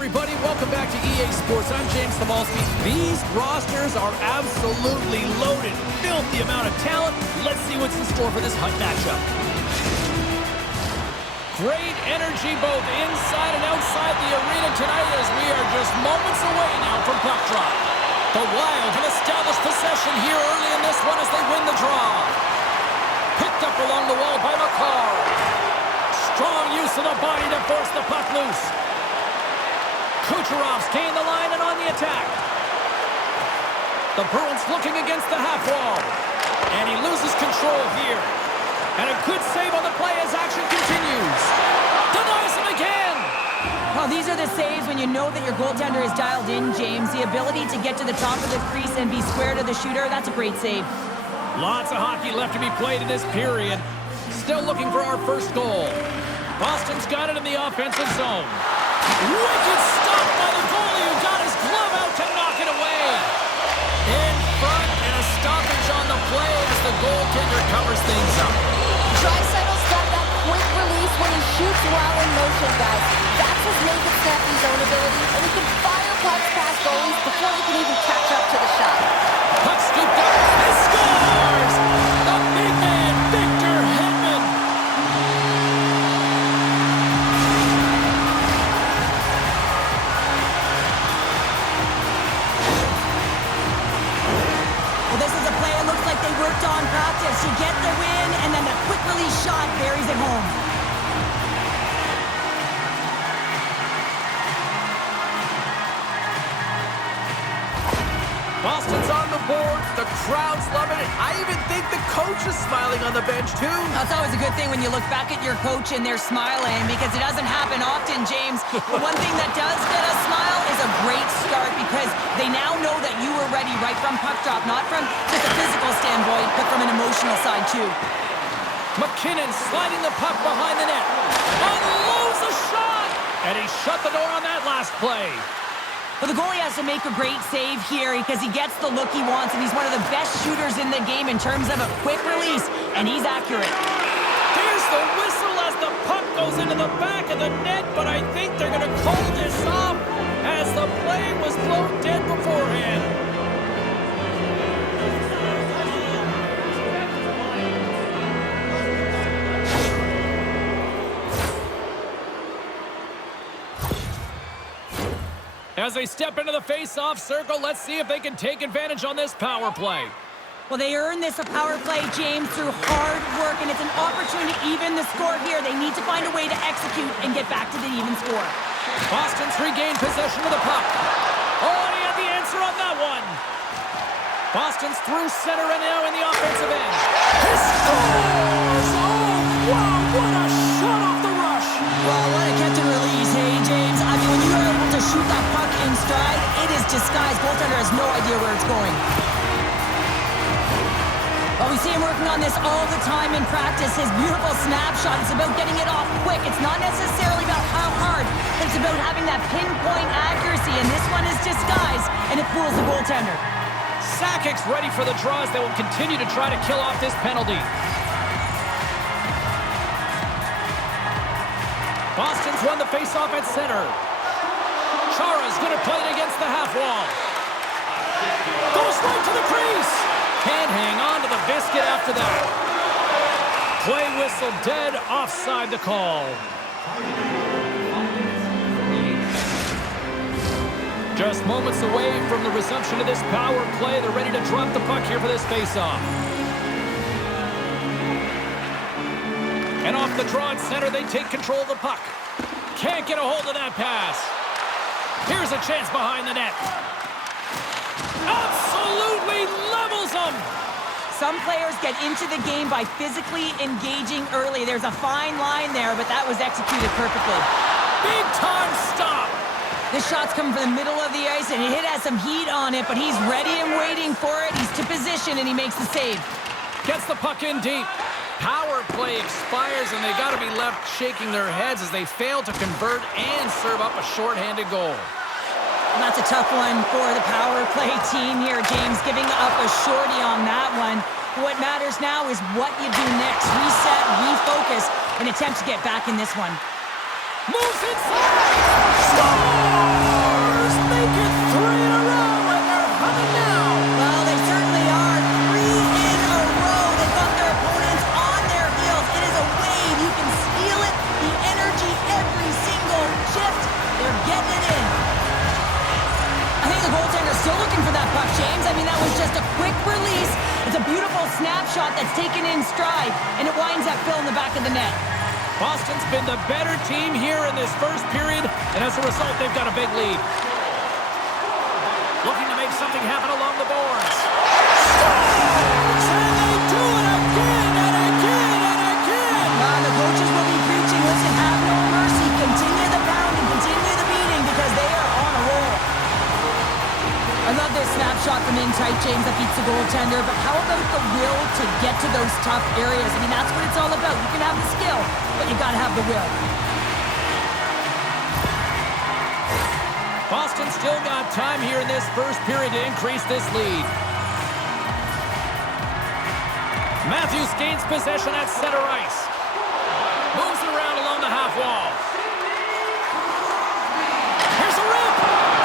everybody. Welcome back to EA Sports. I'm James Samalski. These rosters are absolutely loaded. Filthy amount of talent. Let's see what's in store for this hunt matchup. Great energy both inside and outside the arena tonight as we are just moments away now from puck drop. The Wild have established possession here early in this one as they win the draw. Picked up along the wall by McCarr. Strong use of the body to force the puck loose. Kucherov's gained the line and on the attack. The Bruins looking against the half wall. And he loses control here. And a good save on the play as action continues. Denies him again. Well, these are the saves when you know that your goaltender is dialed in, James. The ability to get to the top of the crease and be square to the shooter, that's a great save. Lots of hockey left to be played in this period. Still looking for our first goal. Boston's got it in the offensive zone. Wicked stop by the goalie who got his glove out to knock it away. In front and a stoppage on the play as the goaltender covers things up. Draisaitl's got that quick release when he shoots while in motion, guys. That's his naked snappy zone ability, and he can fire pucks past goalies before they can even catch up to the shot. Puck scooped up and scores! The big man, Victor Hedman. Well, this is a play it looks like they worked on practice. You get the win, and then the quick release shot buries it home. Boston's on the board. The crowd's loving it. I even think the coach is smiling on the bench, too. That's always a good thing when you look back at your coach and they're smiling, because it doesn't happen often, James. But one thing that does get a smile is a great start, because they now know that you were ready right from puck drop, not from just a physical standpoint, but from an emotional side, too. McKinnon sliding the puck behind the net. Unloads a shot! And he shut the door on that last play. Well, the goalie has to make a great save here because he gets the look he wants, and he's one of the best shooters in the game in terms of a quick release, and he's accurate. Here's the whistle as the puck goes into the back of the net, but I think they're going to call this off as the play was blown dead beforehand. As they step into the face-off circle, let's see if they can take advantage on this power play. Well, they earn this power play, James, through hard work, and it's an opportunity to even the score here. They need to find a way to execute and get back to the even score. Boston's regained possession of the puck. Oh, and he had the answer on that one. Boston's through center and now in the offensive end. He scores! Oh, wow, what a shot off the rush! Well, what a catch and release, hey, James. I mean, when you are able to shoot that puck in stride, it is disguised. Goaltender has no idea where it's going. Well, we see him working on this all the time in practice. His beautiful snapshot is about getting it off quick. It's not necessarily about how hard, but it's about having that pinpoint accuracy, and this one is disguised, and it fools the goaltender. Sakic's ready for the draws that will continue to try to kill off this penalty. Boston's won the faceoff at center. Chara's going to play it against the half wall. Goes right to the crease. Can't hang on to the biscuit after that. Play whistle dead, offside the call. Just moments away from the resumption of this power play. They're ready to drop the puck here for this faceoff. And off the draw at center, they take control of the puck. Can't get a hold of that pass. Here's a chance behind the net. Absolutely levels them. Some players get into the game by physically engaging early. There's a fine line there, but that was executed perfectly. Big time stop. This shot's coming from the middle of the ice, and it has some heat on it, but he's ready and waiting for it. He's to position, and he makes the save. Gets the puck in deep. Power play expires, and they got to be left shaking their heads as they fail to convert and serve up a shorthanded goal. And that's a tough one for the power play team here, James, giving up a shorty on that one. What matters now is what you do next. Reset, refocus, and attempt to get back in this one. Moves inside! Score! the goaltender still looking for that puck, James. I mean, that was just a quick release. It's a beautiful snapshot that's taken in stride, and it winds up filling the back of the net. Boston's been the better team here in this first period, and as a result, they've got a big lead. Looking to make something happen along the boards. Scores! And they do it again and again and again! The coaches will be preaching, listen, have no mercy. Continue the pounding, continue the beating, because they are on a roll. I love this snapshot from in tight, James, that beats the goaltender, but how about the will to get to those tough areas? I mean, that's what it's all about. You can have the skill, but you gotta have the will. Boston still got time here in this first period to increase this lead. Matthews gains possession at center ice. Moves it around along the half wall. Here's a rip!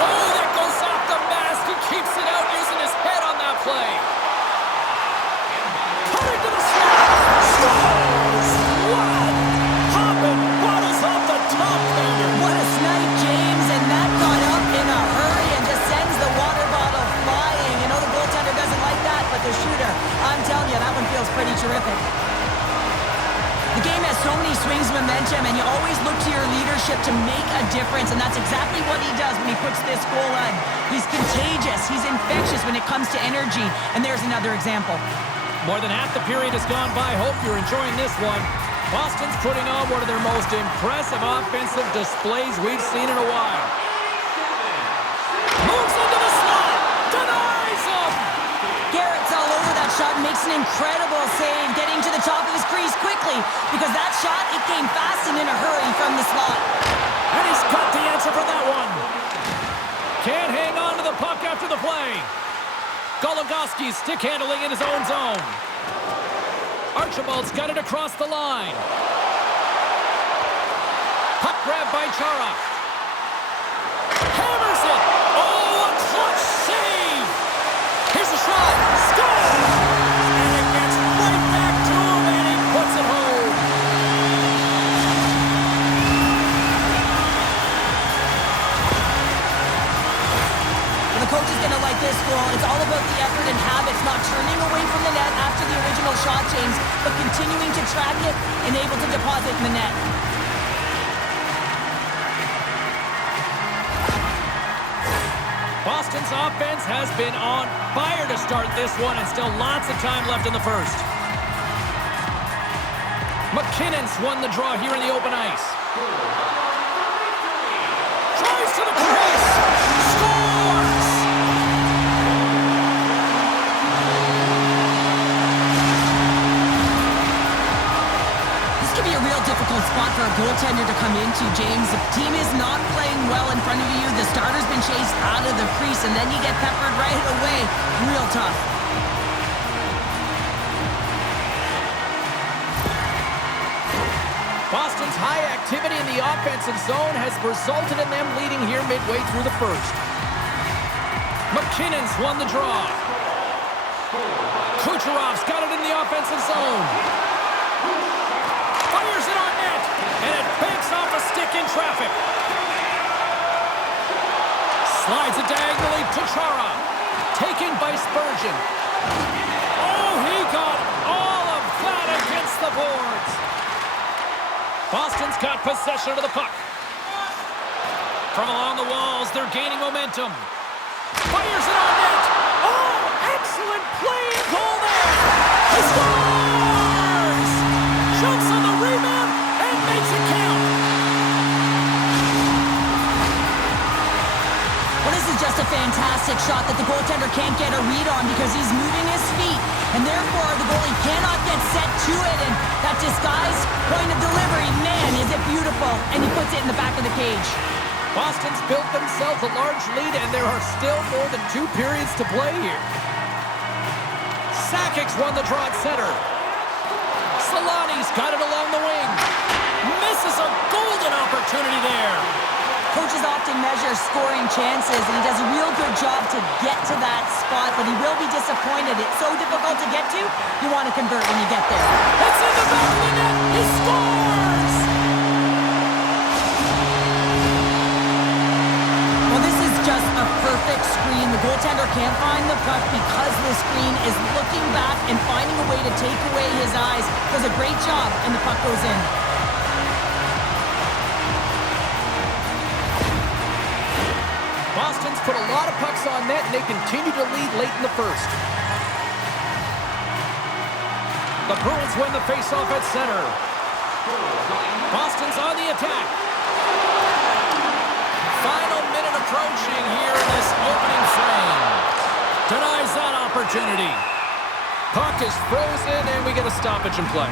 Oh, that goes off the mask. He keeps it out using his head on that play. Coming to the slot. Scores! What? Hopping bottles off the top hanger. What a snipe, James, and that got up in a hurry and just sends the water bottle flying. You know the goaltender doesn't like that, but the shooter, I'm telling you, that one feels pretty terrific. The game has so many swings of momentum, and you always look to your leadership to make a difference, and that's exactly what he does when he puts this goal on. He's contagious, he's infectious when it comes to energy, and there's another example. More than half the period has gone by. Hope you're enjoying this one. Boston's putting on one of their most impressive offensive displays we've seen in a while. Moves into the slot, denies him! Garrett's all over that shot and makes an incredible save, getting to the top of his crease quickly, because that shot, it came fast and in a hurry from the slot. And he's got the answer for that one. Can't hang on to the puck after the play. Goligoski's stick handling in his own zone. Archibald's got it across the line. Puck grab by Chara. Hammers it. Oh, a clutch save. Here's a shot. Score! And it gets right back to him, and he puts it home. Well, the coach is going to like this goal. It's all about the effort and habits, not turning away from the net after the original shot, James, but continuing to track it and able to deposit in the net. Boston's offense has been on fire to start this one, and still lots of time left in the first. McKinnon's won the draw here in the open ice. Tries to the crease. Scores! This could be a real difficult spot for a goaltender to come into, James. If the team is not playing well in front of you, the starter's been chased out of the crease, and then you get peppered right away. Real tough. Boston's high activity in the offensive zone has resulted in them leading here midway through the first. McKinnon's won the draw. Kucherov's got it in the offensive zone. Fires it on net, and it banks off a stick in traffic. Slides it diagonally to Chara. Taken by Spurgeon. Oh, he got all of that against the boards. Boston's got possession of the puck. From along the walls, they're gaining momentum. Fires it on net. Oh, excellent play and goal there. He scores! Jumps on the rebound and makes it count. Well, this is just a fantastic shot that the goaltender can't get a read on because he's moving his feet, and therefore the goalie cannot get set to it, and that disguised point of delivery, man, is it beautiful, and he puts it in the back of the cage. Boston's built themselves a large lead, and there are still more than 2 periods to play here. Sakic's won the draw at center. Solani's got it along the wing. Misses a golden opportunity there. Coaches often measure scoring chances, and he does a real good job to get to that spot, but he will be disappointed. It's so difficult to get to, you want to convert when you get there. It's in the back of the net. He scores! Well, this is just a perfect screen goaltender can't find the puck because the screen is looking back and finding a way to take away his eyes. Does a great job, and the puck goes in. Boston's put a lot of pucks on net, and they continue to lead late in the first. The Bruins win the faceoff at center. Boston's on the attack. Final minute approaching here in this opening frame. Denies that opportunity. Puck is frozen, and we get a stoppage in play.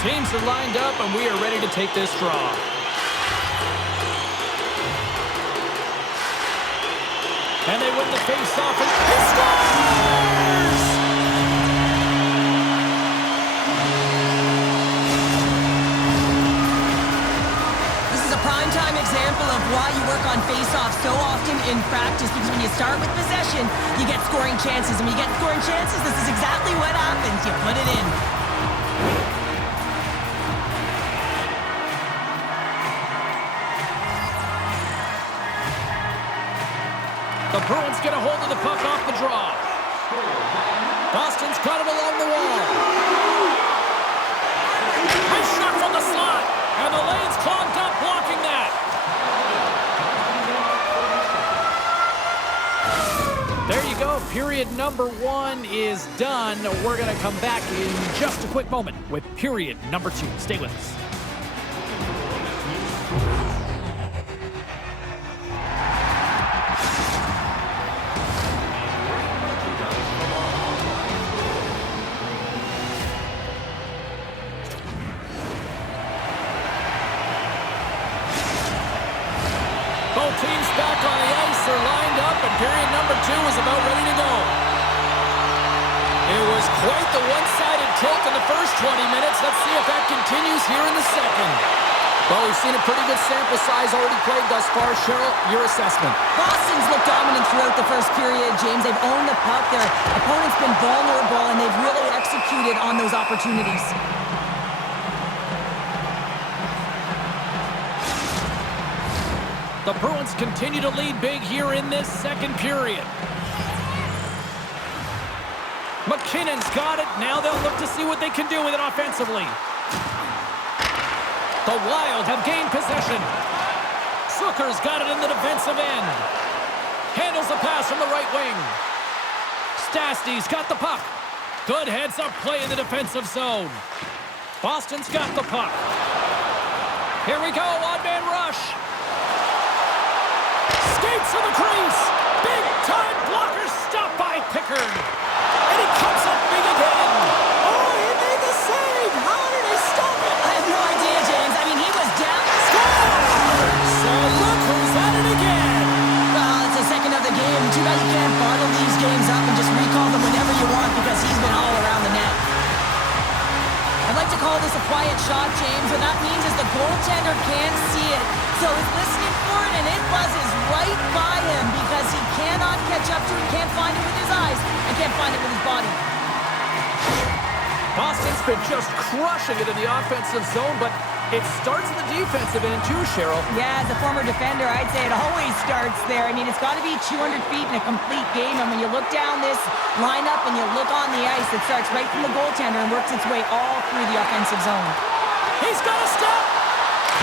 Teams are lined up, and we are ready to take this draw. And they win the face-off, and he scores! This is a prime-time example of why you work on face-off so often in practice, because when you start with possession, you get scoring chances. And when you get scoring chances, this is exactly what happens. You put it in. The Bruins get a hold of the puck off the draw. Boston's got it along the wall. Nice shot from the slot. And the lane's clogged up, blocking that. There you go. Period number 1 is done. We're going to come back in just a quick moment with period number 2. Stay with us. Both teams back on the ice. They're lined up, and period number 2 is about ready to go. It was quite the one-sided tilt in the first 20 minutes. Let's see if that continues here in the second. Well, we've seen a pretty good sample size already played thus far. Cheryl, your assessment. Boston's looked dominant throughout the first period, James. They've owned the puck. Their opponent's been vulnerable, and they've really executed on those opportunities. The Bruins continue to lead big here in this second period. McKinnon's got it. Now they'll look to see what they can do with it offensively. The Wild have gained possession. Zucker's got it in the defensive end. Handles the pass from the right wing. Stastny's got the puck. Good heads-up play in the defensive zone. Boston's got the puck. Here we go, one-man rush. Skates to the crease. Big-time blocker stopped by Pickard. And he comes up big again. Oh, he made the save. How did he stop it? I have no idea, James. I mean, he was down. Scores! And look who's at it again. Well, it's the second of the game. Too bad you can't bottle these games up and just recall them whenever you want, because he's been all around the net. I'd like to call this a quiet shot, James. What that means is the goaltender can't see it. So he's listening for it, and it buzzes right by him because he cannot catch up to it, can't find it with his eyes, and can't find it with his body. Boston's been just crushing it in the offensive zone, but it starts in the defensive end too, Cheryl. Yeah, as a former defender, I'd say it always starts there. I mean, it's got to be 200 feet in a complete game, and when you look down this lineup and you look on the ice, it starts right from the goaltender and works its way all through the offensive zone. He's got a stop!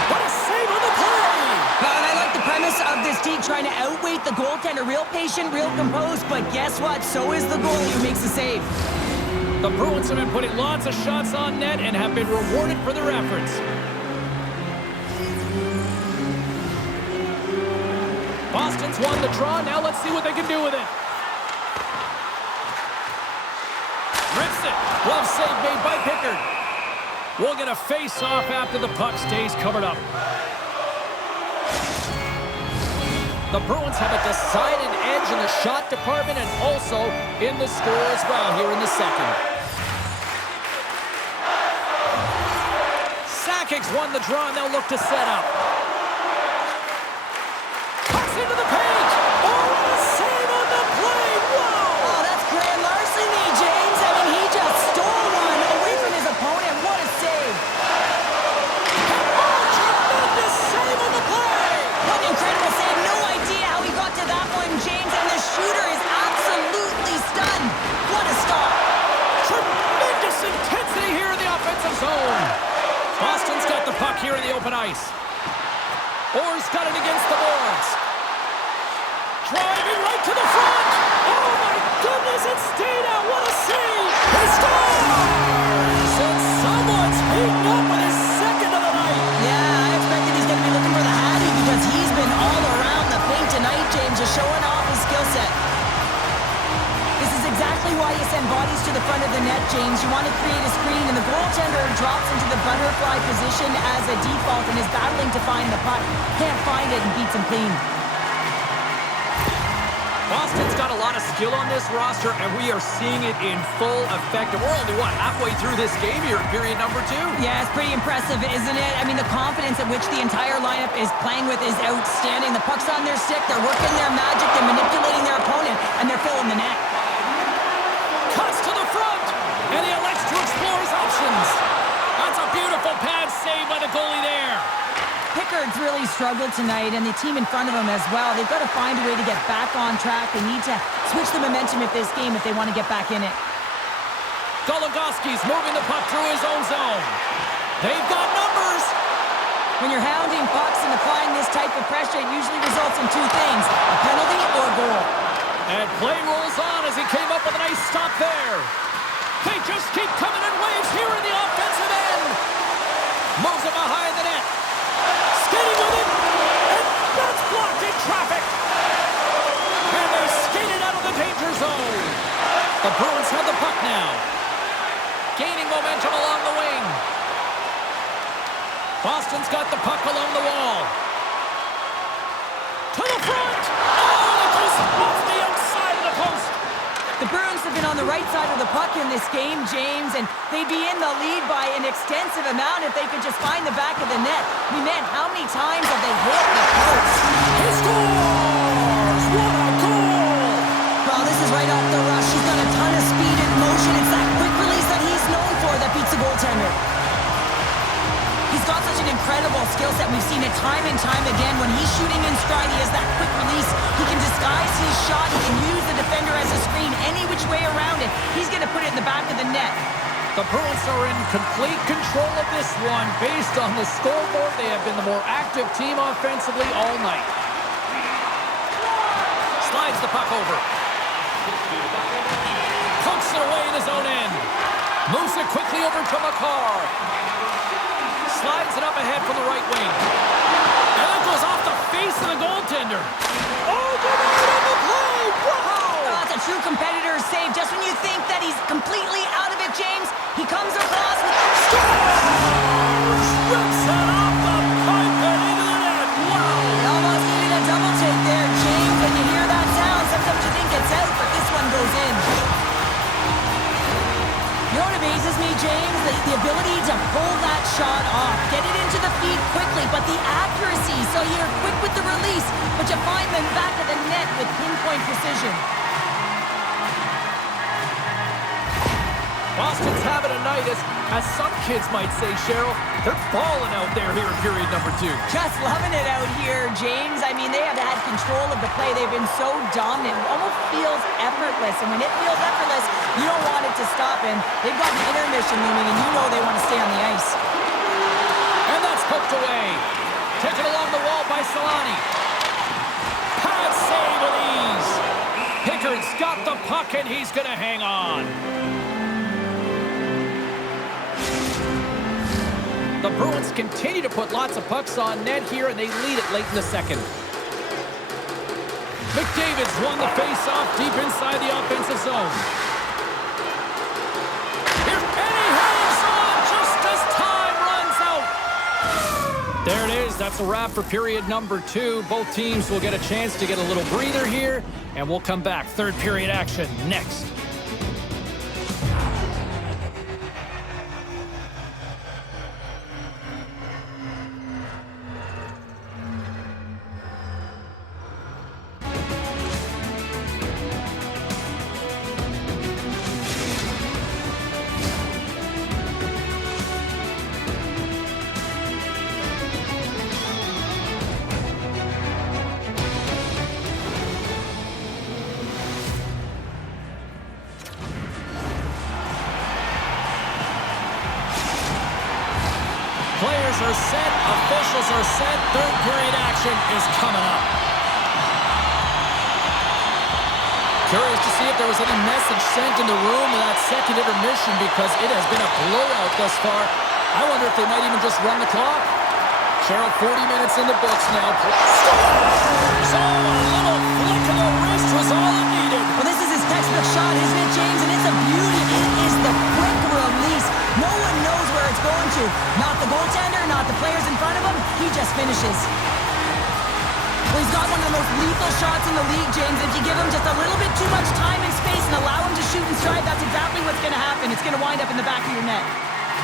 What a save on the play! Well, and I like the premise of this team trying to outweight the goaltender. Real patient, real composed, but guess what? So is the goalie who makes the save. The Bruins have been putting lots of shots on net and have been rewarded for their efforts. Boston's won the draw. Now let's see what they can do with it. Rips it. Glove save made by Pickard. We'll get a face-off after the puck stays covered up. The Bruins have a decided edge in the shot department and also in the score as well here in the second. Sakic's won the draw, and they'll look to set up. Pucks into the paint. Oh, what a save on the play. Whoa! Oh, that's grand larceny, James. I mean, he just stole one away from his opponent. What a save. Oh, tremendous save on the play. What an incredible save. No driving right to the front. Oh, my goodness, it stayed out. What a save. He scores! And someone's beaten up with his second of the night. Yeah, I expected he's going to be looking for the Hattie because he's been all around the paint tonight, James, just showing off his skill set. This is exactly why you send bodies to the front of the net, James. You want to create a screen, and the goaltender drops into the butterfly position as a default and is battling to find the puck. Can't find it and beats him clean. Boston's got a lot of skill on this roster, and we are seeing it in full effect. And we're only, halfway through this game here in period number 2? Yeah, it's pretty impressive, isn't it? I mean, the confidence at which the entire lineup is playing with is outstanding. The puck's on their stick, they're working their magic, they're manipulating their opponent, and they're filling the net. Cuts to the front, and he elects to explore his options. That's a beautiful pad save by the goalie there. Pickard's really struggled tonight, and the team in front of him as well. They've got to find a way to get back on track. They need to switch the momentum of this game if they want to get back in it. Goligoski's moving the puck through his own zone. They've got numbers. When you're hounding pucks and applying this type of pressure, it usually results in two things, a penalty or a goal. And play rolls on as he came up with a nice stop there. They just keep coming in waves here in the offensive end. Moves it behind the net. Skating with it, and that's blocked in traffic. And they skated out of the danger zone. The Bruins have the puck now. Gaining momentum along the wing. Boston's got the puck along the wall. To the front. Oh, it goes off the outside of the post. The Bruins have been on the right side of the puck in this game, James, and they'd be in the lead by an extensive amount if they could just find the back of the net. I mean, man, how many times have they hit the post? He scores! What a goal! Well, this is right off the rush. He's got a ton of speed and motion. It's that quick release that he's known for that beats the goaltender. He's got such an incredible skill set. We've seen it time and time again. When he's shooting in stride, he has that quick release. He can disguise his shot. He can use the defender as a screen any which way around it. He's going to put it in the back of the net. The Bruins are in complete control of this one. Based on the scoreboard, they have been the more active team offensively all night. Slides the puck over. Pokes it away in his own end. Moves it quickly over to McCarr. Slides it up ahead from the right wing. And that goes off the face of the goaltender. Oh, good on the play! Wow! Oh, that's a true competitor's save. Just when you think that he's completely out of it, James, he comes across with... Scores! Rips it off the pipe and into the net. Wow! Almost needed a double take there, James. When you hear that sound, sometimes you think it's out, but this one goes in. You know what amazes me, James? The ability to pull that shot off, get it into the feet quickly, but the accuracy. So you're quick with the release, but you find the back of the net with pinpoint precision. Boston's having a night, as some kids might say, Cheryl. They're balling out there here in period number 2. Just loving it out here, James. I mean, they have had control of the play. They've been so dominant. It almost feels effortless. And when it feels effortless, you don't want it to stop. And they've got an intermission looming, and you know they want to stay on the ice. And that's poked away. Taken along the wall by Solani. Pad save with ease. Pickard's got the puck, and he's going to hang on. The Bruins continue to put lots of pucks on net here, and they lead it late in the second. McDavid's won the face-off deep inside the offensive zone. Here, and he hangs on just as time runs out. There it is. That's a wrap for period number 2. Both teams will get a chance to get a little breather here, and we'll come back. Third period action next. Players are set, officials are set, third period action is coming up. to see if there was any message sent in the room in that second intermission because it has been a blowout thus far. I wonder if they might even just run the clock. Cheryl, 40 minutes in the books now. Scores! Oh, a little flick of the wrist was all it needed. Well, this is his textbook shot, isn't it, James? And it's a beauty. It is the quick release. No one knows where it's going to. Not the goaltender, not the players in front of him. He just finishes. Well, he's got one of the most lethal shots in the league, James. If you give him just a little bit too much time and space and allow him to shoot and stride, that's exactly what's going to happen. It's going to wind up in the back of your net.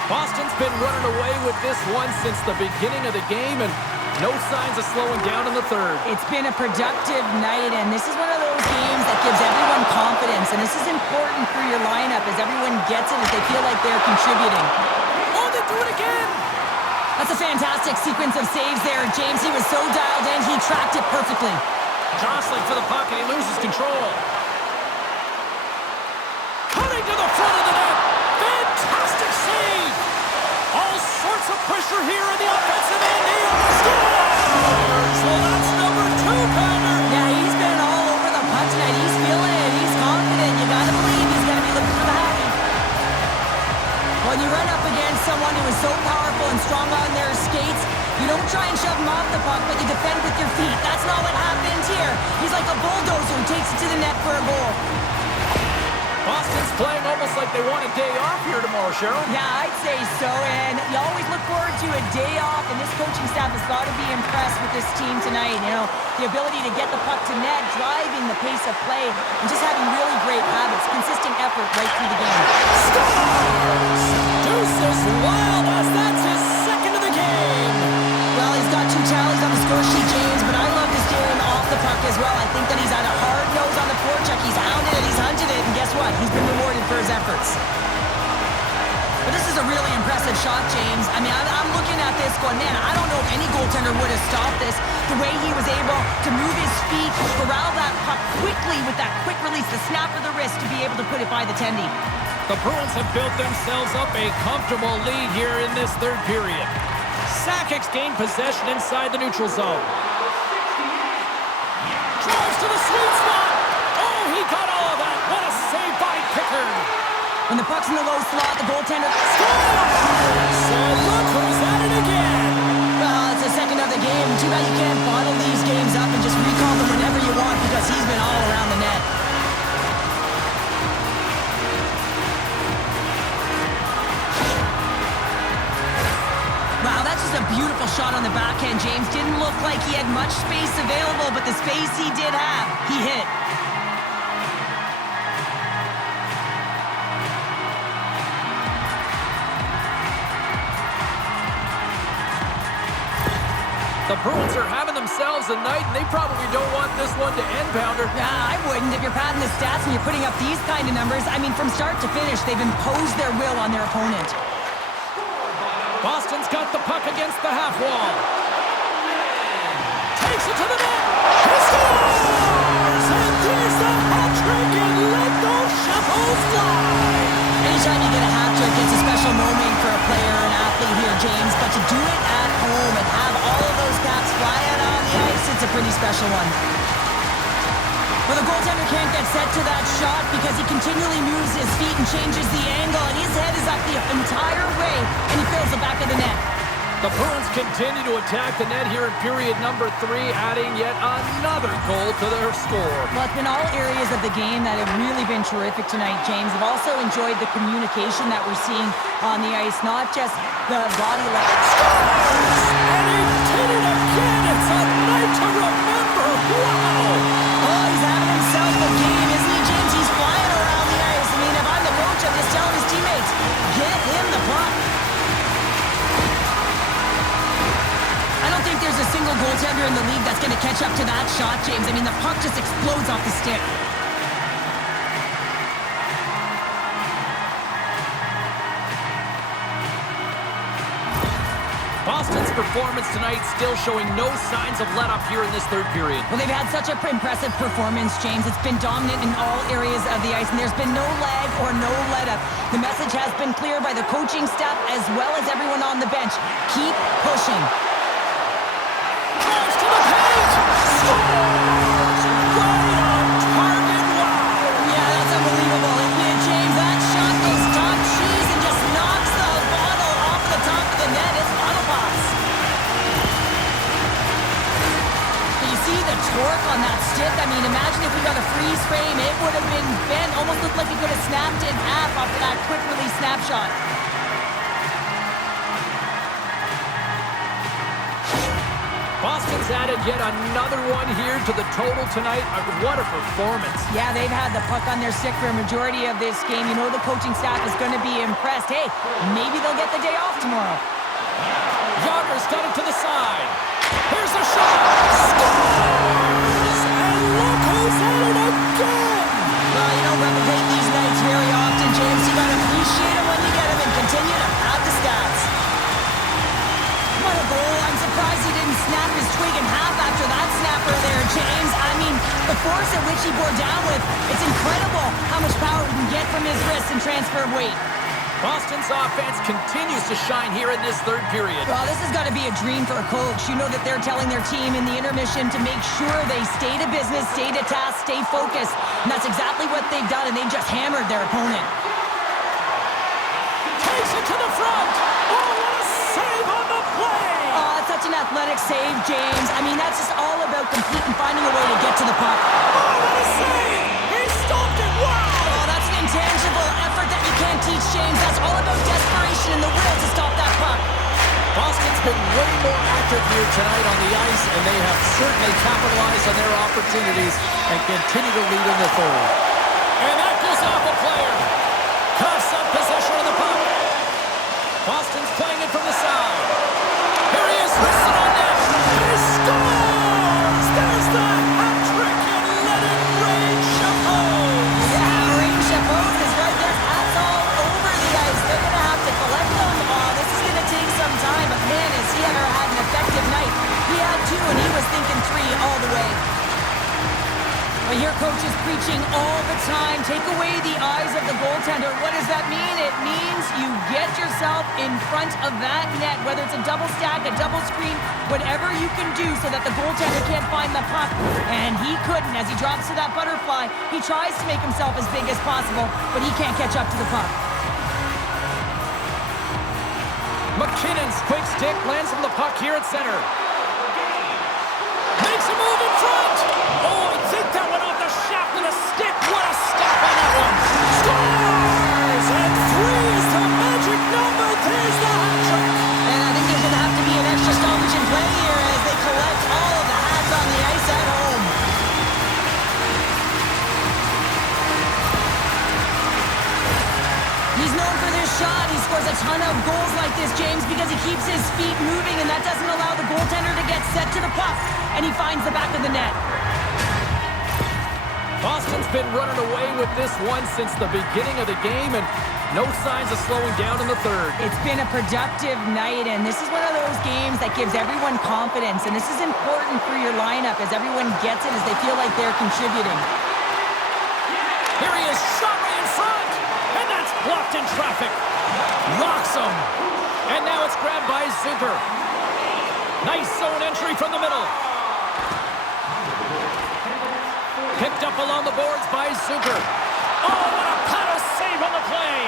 Boston's been running away with this one since the beginning of the game, and no signs of slowing down in the third. It's been a productive night, and this is one of those games that gives everyone confidence, and this is important for your lineup as everyone gets it, as they feel like they're contributing. Oh, they do it again! That's a fantastic sequence of saves there, James. He was so dialed in, he tracked it perfectly. Jostling for the puck, and he loses control. Cutting to the front of the net. Fantastic save! All sorts of pressure here in the offensive end. He scores! So that's number 2-pounder. Yeah, he's been all over the puck tonight. He's feeling it. He's confident. You gotta believe he's gonna be looking for the happy. When you run up against someone who is so powerful and strong on their skates, you don't try and shove him off the puck, but you defend with your feet. That's not what happened here. He's like a bulldozer who takes it to the net for a goal. Boston's playing almost like they want a day off here tomorrow, Cheryl. Yeah, I'd say so, and you always look forward to a day off, and this coaching staff has got to be impressed with this team tonight. You know, the ability to get the puck to net, driving the pace of play, and just having really great habits, consistent effort right through the game. Scores! Deuces Wild, that's his second of the game. Well, he's got 2 tallies on the score sheet, James, but I love his game off the puck as well. I think that he's had a hard nose on the forecheck. He's hounded it, he's hunted it, and guess what? He's been rewarded for his efforts. But this is a really impressive shot, James. I mean, I'm looking at this going, man, I don't know if any goaltender would have stopped this. The way he was able to move his feet, corral that puck quickly with that quick release, the snap of the wrist to be able to put it by the tendy. The Bruins have built themselves up a comfortable lead here in this third period. Sakic's gained possession inside the neutral zone. Drives to the sweet spot. Oh, he got all of that. What a save by Pickard. When the puck's in the low slot, the goaltender scores! So look who's at it again. Well, it's the second of the game. Too bad you can't bottle these games up and just recall them whenever you want because he's been all around the net. Wow, that's just a beautiful shot on the backhand, James. Didn't look like he had much space available, but the space he did have, he hit. The Bruins are having themselves a night, and they probably don't want this one to end, Pounder. Yeah, I wouldn't. If you're padding the stats and you're putting up these kind of numbers, I mean, from start to finish, they've imposed their will on their opponent. Boston's got the puck against the half wall. Takes it to the net. He scores! And there's the hat trick, and let those shuttles fly. Anytime you get a hat trick, it's a special moment for a player or an athlete here, James. But to do it at home and have all of those caps flying on the ice, it's a pretty special one. Well, the goaltender can't get set to that shot because he continually moves his feet and changes the angle, and his head is up the entire way, and he fills the back of the net. The Bruins continue to attack the net here in period number 3, adding yet another goal to their score. Well, it's been all areas of the game that have really been terrific tonight, James. I've also enjoyed the communication that we're seeing on the ice, not just the body language. Scores! And he did it again! It's a night to remember! Wow! Oh, he's having himself a game, isn't he, James? He's flying around the ice. I mean, if I'm the coach, I'm just telling his teammates, get him the puck. I don't think there's a single goaltender in the league that's going to catch up to that shot, James. I mean, the puck just explodes off the stick. Boston's performance tonight still showing no signs of let-up here in this third period. Well, they've had such an impressive performance, James. It's been dominant in all areas of the ice, and there's been no lag or no let-up. The message has been clear by the coaching staff as well as everyone on the bench. Keep pushing. Scores! Right on target! Wow! on that stick. I mean, imagine if we got a freeze frame. It would have been bent. Almost looked like it could have snapped in half after that quick release snapshot. Boston's added yet another one here to the total tonight. What a performance. Yeah, they've had the puck on their stick for a majority of this game. You know the coaching staff is going to be impressed. Hey, maybe they'll get the day off tomorrow. Yager's got it to the side. Here's a shot. Scores! And look who's at it again! Well, you don't replicate these nights very often, James. You got to appreciate them when you get them and continue to pad the stats. What a goal. I'm surprised he didn't snap his twig in half after that snapper there, James. I mean, the force at which he bore down with, it's incredible how much power he can get from his wrists and transfer of weight. Boston's offense continues to shine here in this third period. Well, this has got to be a dream for a coach. You know that they're telling their team in the intermission to make sure they stay to business, stay to task, stay focused. And that's exactly what they've done, and they've just hammered their opponent. Takes it to the front. Oh, what a save on the play! Oh, it's such an athletic save, James. I mean, that's just all about complete and finding a way to get to the puck. Oh, what a save! He stopped it! Wow! Oh, that's an intangible effort that you can't teach, James. That's all about desperation and the will to stop that puck. Boston's been way more active here tonight on the ice, and they have certainly capitalized on their opportunities and continue to lead in the third. And that goes off a player. Cuffs up possession of the puck. Boston's playing it from the side. Here he is, wristed on net. He scores! There's the hat trick, and let it rain Chapeau! Yeah, Rain Chapeau is right there. Hats all over the ice. They're going to have to collect them. Oh, this is going to take some time. But man, has he ever had an effective night. He had two, and he was thinking three all the way. But your coach is preaching all the time. Take away the eyes of the goaltender. What does that mean? It means you get yourself in front of that net, whether it's a double stack, a double screen, whatever you can do so that the goaltender can't find the puck. And he couldn't. As he drops to that butterfly, he tries to make himself as big as possible, but he can't catch up to the puck. McKinnon's quick stick lands on the puck here at center. Makes a move in front. Oh, I think that went off the shaft of the stick. What a step on that one. Scores! And 3 is the magic number. There's the hat trick. And I think there's going to have to be an extra stoppage in play here as they collect all of the hats on the ice at home. He's known for this shot. He scores a ton of goals like this, James, because he keeps his feet moving, and that doesn't allow the goaltender to get set to the puck, and he finds the back of the net. Boston's been running away with this one since the beginning of the game, and no signs of slowing down in the third. It's been a productive night, and this is one of those games that gives everyone confidence, and this is important for your lineup as everyone gets it, as they feel like they're contributing. Here he is, shot right in front, and that's blocked in traffic. Locks him, and now it's grabbed by Zucker. Nice zone entry from the middle. Picked up along the boards by Zucker. Oh, what a paddle save on the play.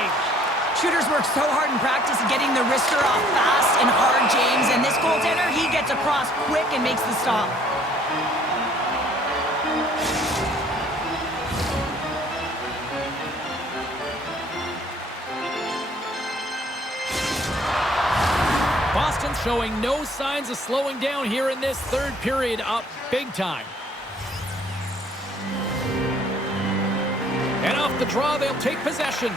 Shooters work so hard in practice at getting the wrister off fast and hard, James, and this goaltender, he gets across quick and makes the stop. Boston showing no signs of slowing down here in this third period, up big time. And off the draw, they'll take possession.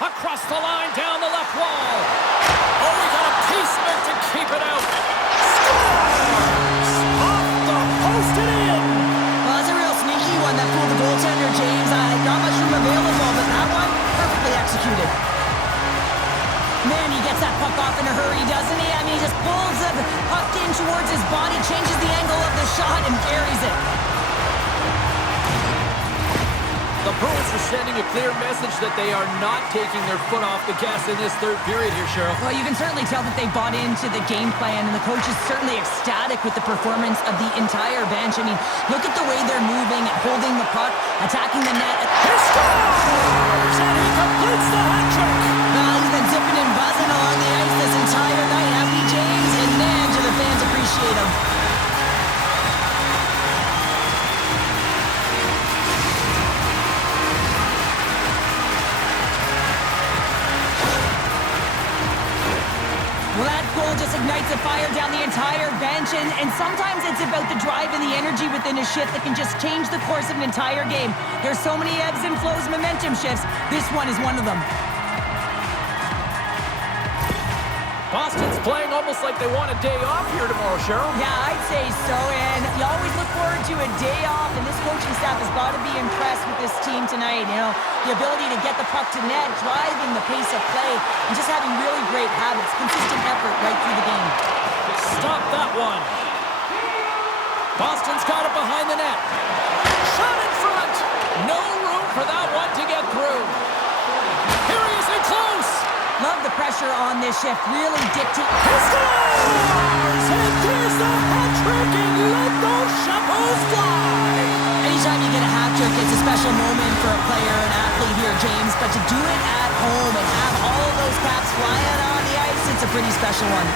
Across the line, down the left wall. Oh, we got a piece of it to keep it out. Scores! Off the post and in. Well, that's a real sneaky one that fooled the goaltender, James. Not much room available, but that one, perfectly executed. Man, he gets that puck off in a hurry, doesn't he? I mean, he just pulls the puck in towards his body, changes the angle of the shot, and carries it. The Bruins are sending a clear message that they are not taking their foot off the gas in this third period here, Cheryl. Well, you can certainly tell that they bought into the game plan, and the coach is certainly ecstatic with the performance of the entire bench. I mean, look at the way they're moving, holding the puck, attacking the net. He scores! And he completes the hat trick! Well, he's been zipping and buzzing along the ice this entire night, hasn't he, James? And man, do the fans appreciate him. to fire down the entire bench, and sometimes it's about the drive and the energy within a shift that can just change the course of an entire game. There's so many ebbs and flows, momentum shifts. This one is one of them. Boston's playing almost like they want a day off here tomorrow, Cheryl. Yeah, I'd say so, and you always look forward to a day off, and this coaching staff has got to be impressed with this team tonight. You know, the ability to get the puck to net, driving the pace of play, and just having really great habits, consistent effort right through the game. Stop that one. Boston's got it behind the net. Shot in front. No room for that one to get through. Here he is in close. Love the pressure on this shift, really dictate. He scores! And there's the hat-trick, and let those chapeaus fly! Anytime you get a hat trick, it's a special moment for a player, an athlete here, James. But to do it at home and have all of those caps flying on the ice, it's a pretty special one.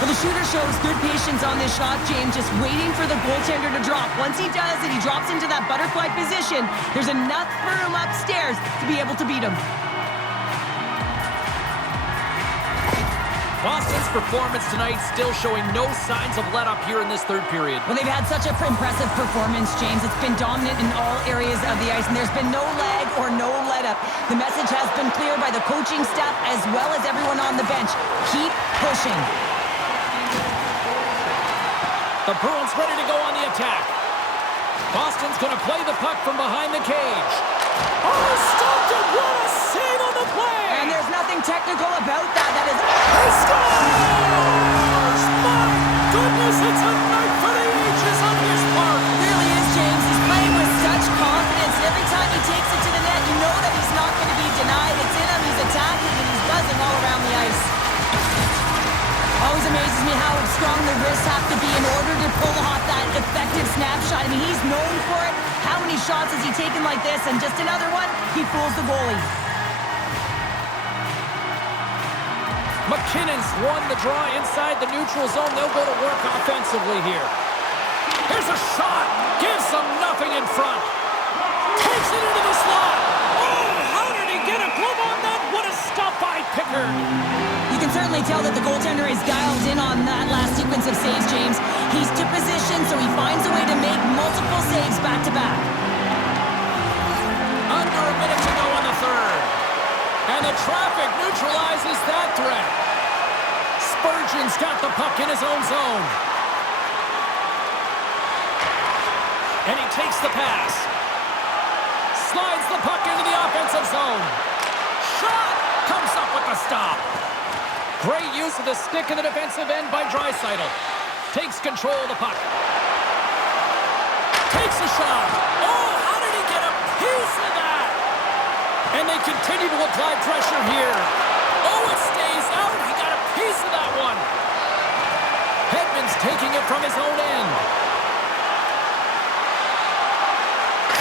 Well, the shooter shows good patience on this shot, James, just waiting for the goaltender to drop. Once he does and he drops into that butterfly position, there's enough room upstairs to be able to beat him. Boston's performance tonight still showing no signs of let-up here in this third period. Well, they've had such an impressive performance, James. It's been dominant in all areas of the ice, and there's been no lag or no let-up. The message has been clear by the coaching staff as well as everyone on the bench. Keep pushing. The Bruins ready to go on the attack. Boston's going to play the puck from behind the cage. Oh, stopped it! What a save on the play! And there's nothing technical about that. That is... He scores! My goodness, it's a night for the ages on this park! It really is, James. He's playing with such confidence. Every time he takes it to the net, you know that he's not going to be denied. It's in him, he's attacking, and he's buzzing all around the ice. Always amazes me how strong the wrists have to be in order to pull off that effective snapshot. I mean, he's known for it. How many shots has he taken like this? And just another one, he fools the goalie. McKinnon's won the draw inside the neutral zone. They'll go to work offensively here. Here's a shot. Gives them nothing in front. Takes it into the slot. Oh, how did he get a glove on that? What a stop by Pickard. You can certainly tell that the goaltender is dialed in on that last sequence of saves, James. He's to position, so he finds a way to make multiple saves back-to-back. Under a minute to go in the third. And the traffic neutralizes that threat. Spurgeon's got the puck in his own zone. And he takes the pass. Slides the puck into the offensive zone. Shot! Comes up with the stop. Great use of the stick in the defensive end by Draisaitl. Takes control of the puck. Takes a shot. Oh, how did he get a piece of that? And they continue to apply pressure here. Oh, it stays out. He got a piece of that one. Hedman's taking it from his own end.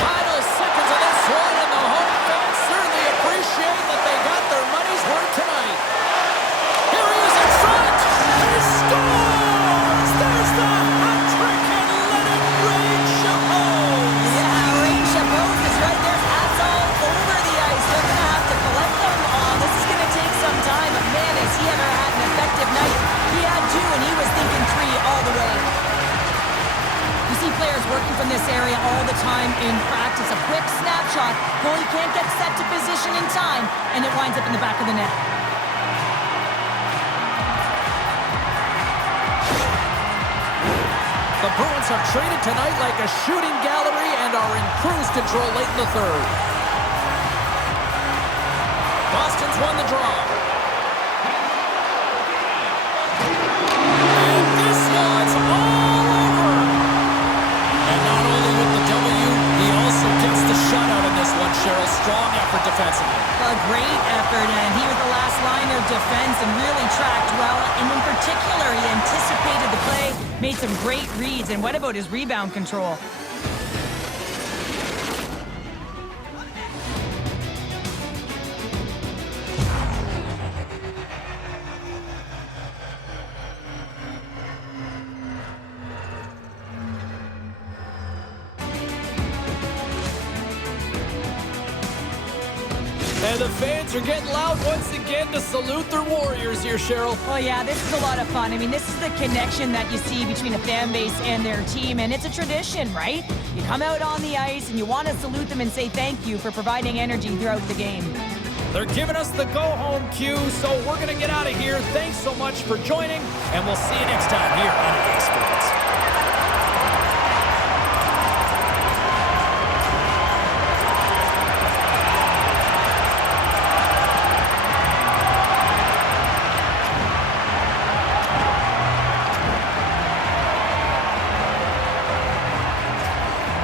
Final seconds of this one, and the home fans certainly appreciate that they got their money's worth tonight. Here he is in front. He scores! There's the hat trick, and let it rain Chapeau. Yeah, rain Chapeau is right there. Hats all over the ice. They're going to have to collect them all. This is going to take some time, but man, has he ever had an effective night. He had two, and he was thinking three all the way. You see players working from this area all the time in practice. A quick snapshot. Goalie can't get set to position in time, and it winds up in the back of the net. The Bruins have traded tonight like a shooting gallery and are in cruise control late in the third. Boston's won the draw. And this one's all over. And not only with the W, he also gets the shutout in this one, Cheryl. Strong effort defensively. A great effort, and he was the last line of defense and really tracked well. And in particular, he anticipated the play, made some great reads. And what about his rebound control? As And the fans are getting loud once again to salute their Warriors here, Cheryl. Well, yeah, this is a lot of fun. I mean, this is the connection that you see between a fan base and their team, and it's a tradition, right? You come out on the ice and you want to salute them and say thank you for providing energy throughout the game. They're giving us the go-home cue, so we're going to get out of here. Thanks so much for joining, and we'll see you next time here on EA Sports.